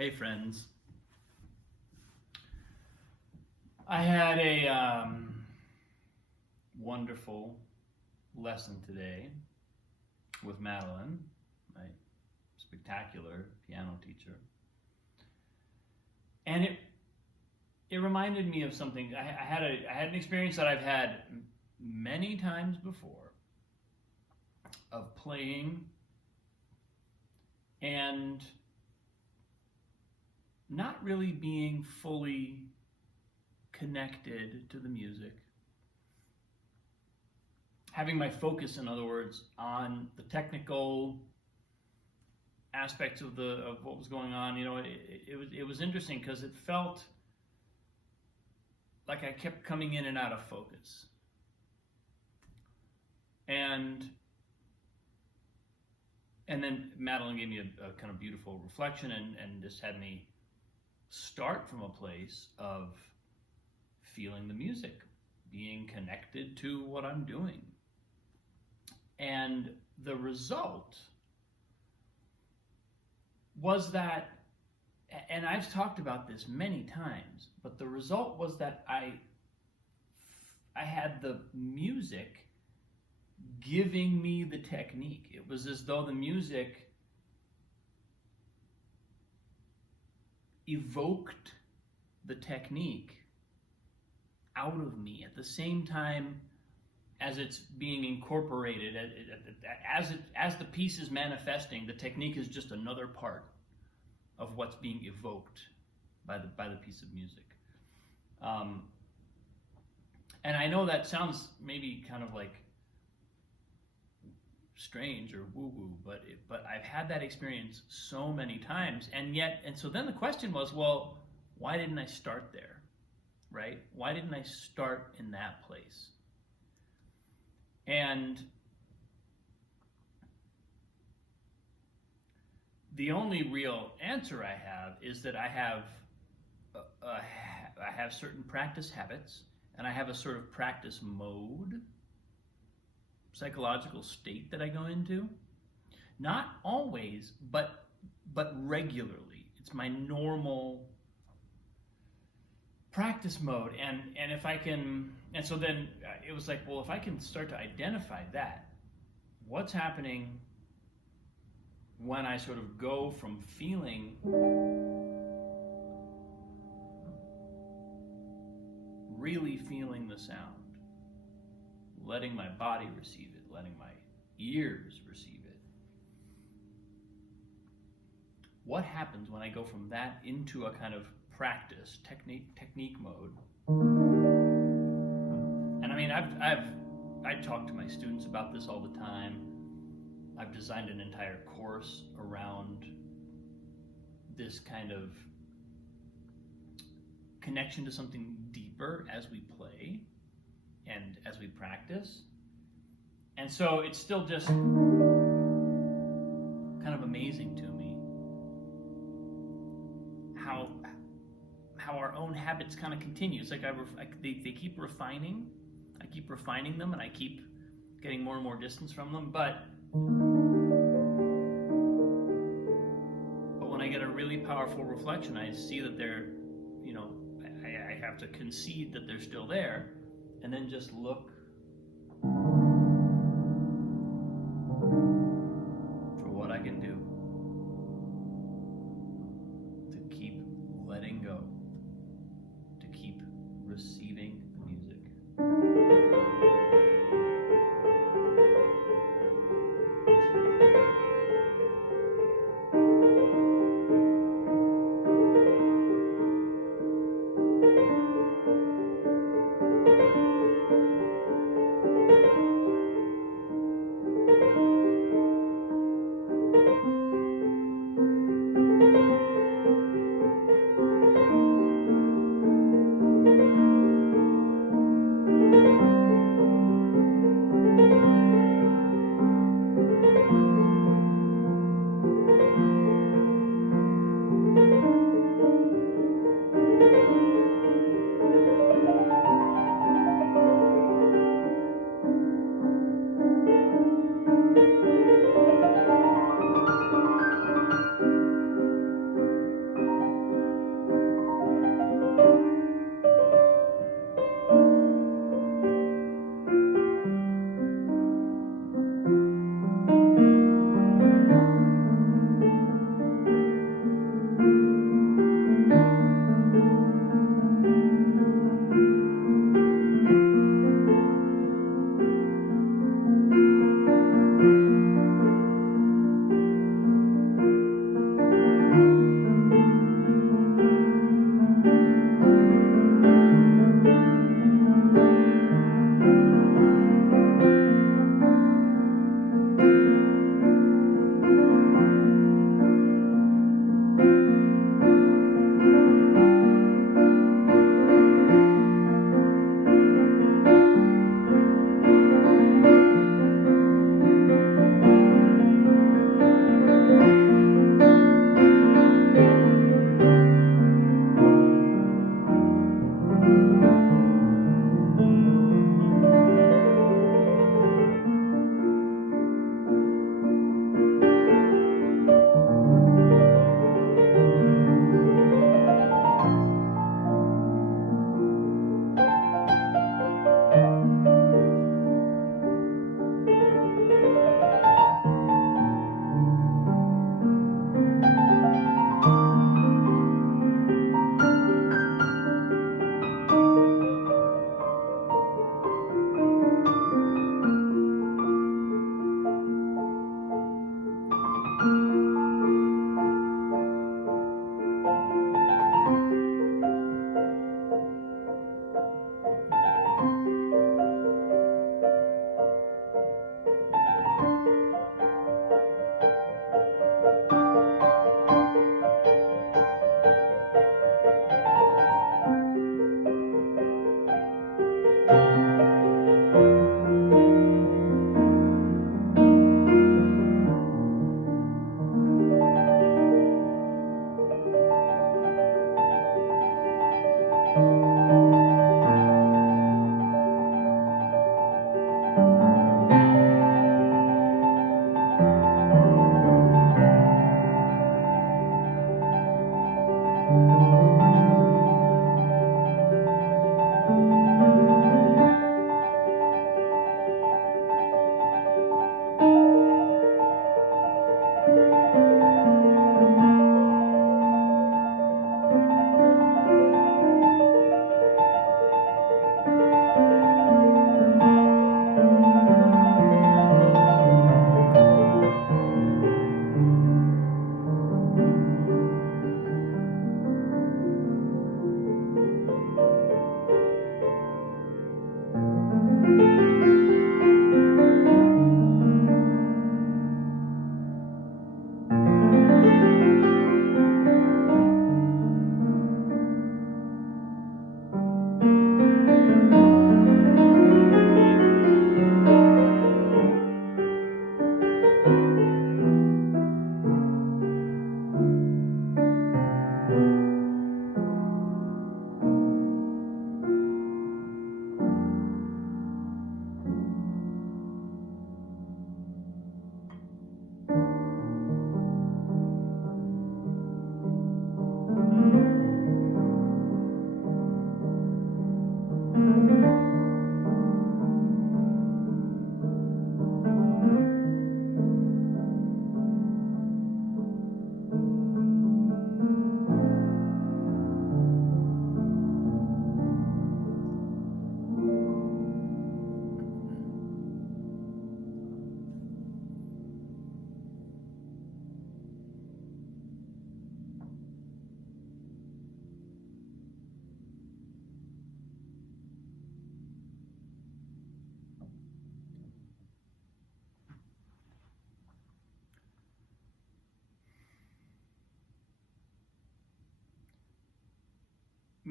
Hey friends, I had a wonderful lesson today with Madeline, my spectacular piano teacher, and it reminded me of something. I had an experience that I've had many times before of playing and not really being fully connected to the music. Having my focus, in other words, on the technical aspects of what was going on. It was interesting because it felt like I kept coming in and out of focus. And then Madeline gave me a kind of beautiful reflection and just had me start from a place of feeling the music, being connected to what I'm doing. And the result was that, and I've talked about this many times, but the result was that I had the music giving me the technique. It was as though the music evoked the technique out of me at the same time as it's being incorporated. As the piece is manifesting, the technique is just another part of what's being evoked by the piece of music. And I know that sounds maybe kind of like strange or woo-woo, but I've had that experience so many times, and so then the question was, well, why didn't I start there, right? Why didn't I start in that place? And the only real answer I have is that I have certain practice habits, and I have a sort of practice mode, psychological state that I go into. Not always, but regularly. It's my normal practice mode, and if I can, and so then it was like, well, if I can start to identify that, what's happening when I sort of go from feeling really feeling the sound, letting my body receive it, letting my ears receive it. What happens when I go from that into a kind of practice, technique mode? And I mean, I talk to my students about this all the time. I've designed an entire course around this kind of connection to something deeper as we play and as we practice. And so it's still just kind of amazing to me how our own habits kind of continue. It's like they keep refining. I keep refining them, and I keep getting more and more distance from them. But when I get a really powerful reflection, I see that they're, I have to concede that they're still there, and then just look for what I can do to keep letting go, to keep receiving the music.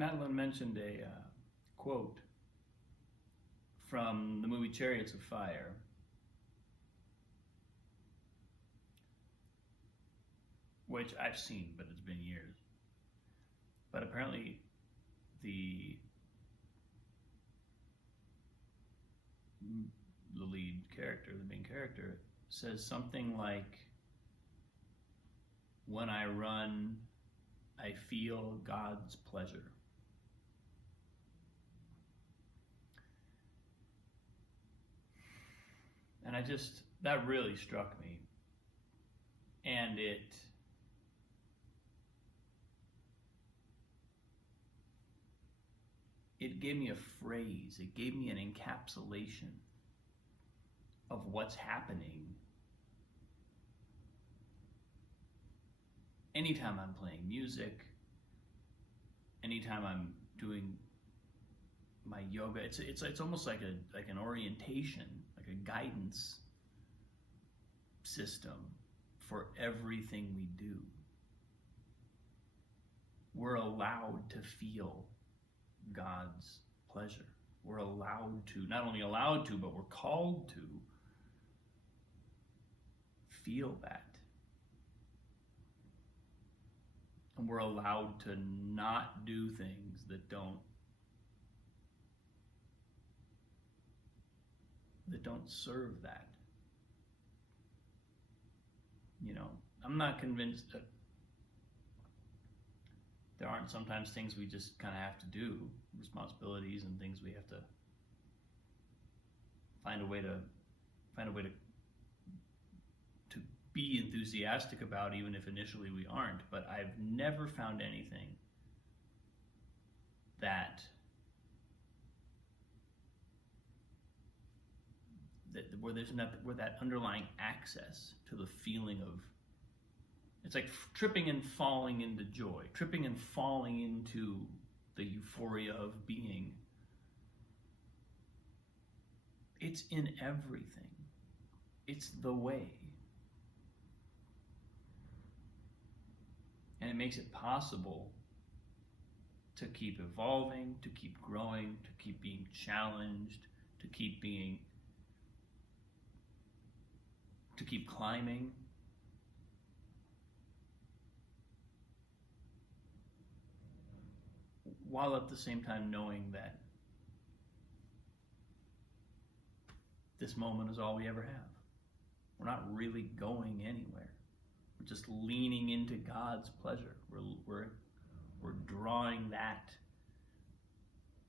Madeline mentioned a quote from the movie Chariots of Fire, which I've seen, but it's been years. But apparently the lead character, the main character, says something like, "When I run, I feel God's pleasure." And that really struck me. And it gave me a phrase, it gave me an encapsulation of what's happening anytime I'm playing music, anytime I'm doing my yoga. It's almost like an orientation, like a guidance system for everything we do. We're allowed to feel God's pleasure. We're allowed to, not only allowed to, but we're called to feel that. And we're allowed to not do things that don't serve that. You know, I'm not convinced that there aren't sometimes things we just kind of have to do, responsibilities and things we have to find a way to be enthusiastic about, even if initially we aren't. But I've never found anything where that underlying access to the feeling of, it's like tripping and falling into joy, tripping and falling into the euphoria of being. It's in everything. It's the way. And it makes it possible to keep evolving, to keep growing, to keep being challenged, to keep climbing. While at the same time knowing that this moment is all we ever have. We're not really going anywhere. We're just leaning into God's pleasure. We're drawing that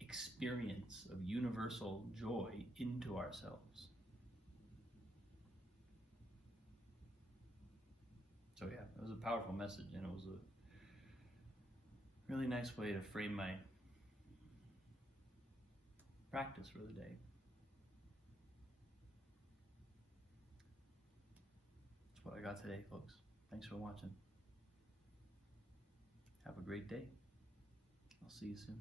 experience of universal joy into ourselves. So yeah, it was a powerful message, and it was a really nice way to frame my practice for the day. That's what I got today, folks. Thanks for watching. Have a great day. I'll see you soon.